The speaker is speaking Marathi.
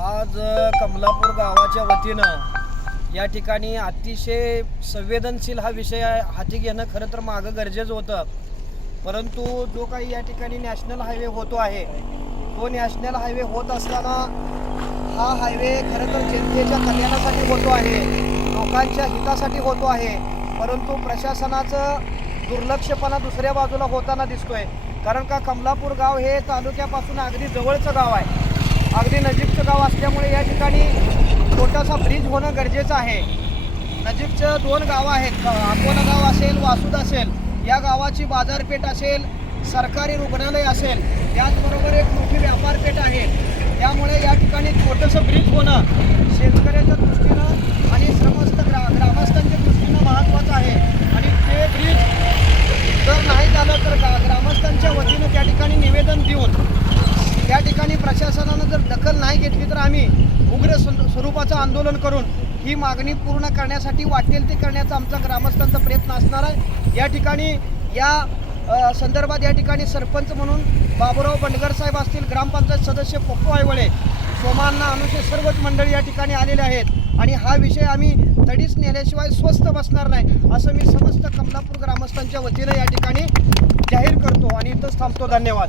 आज कमलापूर गावाच्या वतीनं या ठिकाणी अतिशय संवेदनशील हा विषय हाती घेणं खरं तर मागं गरजेचं होतं. परंतु जो काही या ठिकाणी नॅशनल हायवे होतो आहे तो नॅशनल हायवे होत असताना हा हायवे खरं तर जनतेच्या कल्याणासाठी होतो आहे लोकांच्या हितासाठी होतो आहे. परंतु प्रशासनाचं दुर्लक्षपणा दुसऱ्या बाजूला होताना दिसतोय. कारण का कमलापूर गाव हे तालुक्यापासून अगदी जवळचं गाव आहे. अगदी नजीकचं गाव असल्यामुळे या ठिकाणी छोटासा ब्रिज होणं गरजेचं आहे. नजीकचं दोन गावं आहेत. अकोला गाव असेल वासूद असेल या गावाची बाजारपेठ असेल सरकारी रुग्णालय असेल त्याचबरोबर एक मोठी व्यापारपेठ आहे. त्यामुळे या ठिकाणी छोटंसं ब्रिज होणं शेतकऱ्या दृष्टीनं आणि समस्त ग्रा ग्रामस्थांच्या दृष्टीनं महत्त्वाचं आहे आणि ते ब्रिज जर नाही झालं तर गा ग्रामस्थांच्या वतीनं त्या ठिकाणी निवेदन देऊन त्या ठिकाणी प्रशासनानं जर दखल नाही घेतली तर आम्ही उग्र स्वरूपाचं आंदोलन करून ही मागणी पूर्ण करण्यासाठी वाटेल ते करण्याचा आमचा ग्रामस्थांचा प्रयत्न असणार आहे. या ठिकाणी या संदर्भात या ठिकाणी सरपंच म्हणून बाबुराव बंडगर साहेब असतील ग्रामपंचायत सदस्य पप्पू आयवळे सोमांना अनुषे सर्वच मंडळी या ठिकाणी आलेले आहेत. आणि हा विषय आम्ही तडीच नेल्याशिवाय स्वस्त बसणार नाही असं मी समस्त कमलापूर ग्रामस्थांच्या वतीनं या ठिकाणी जाहीर करतो. आणि इथंच थांबतो. धन्यवाद.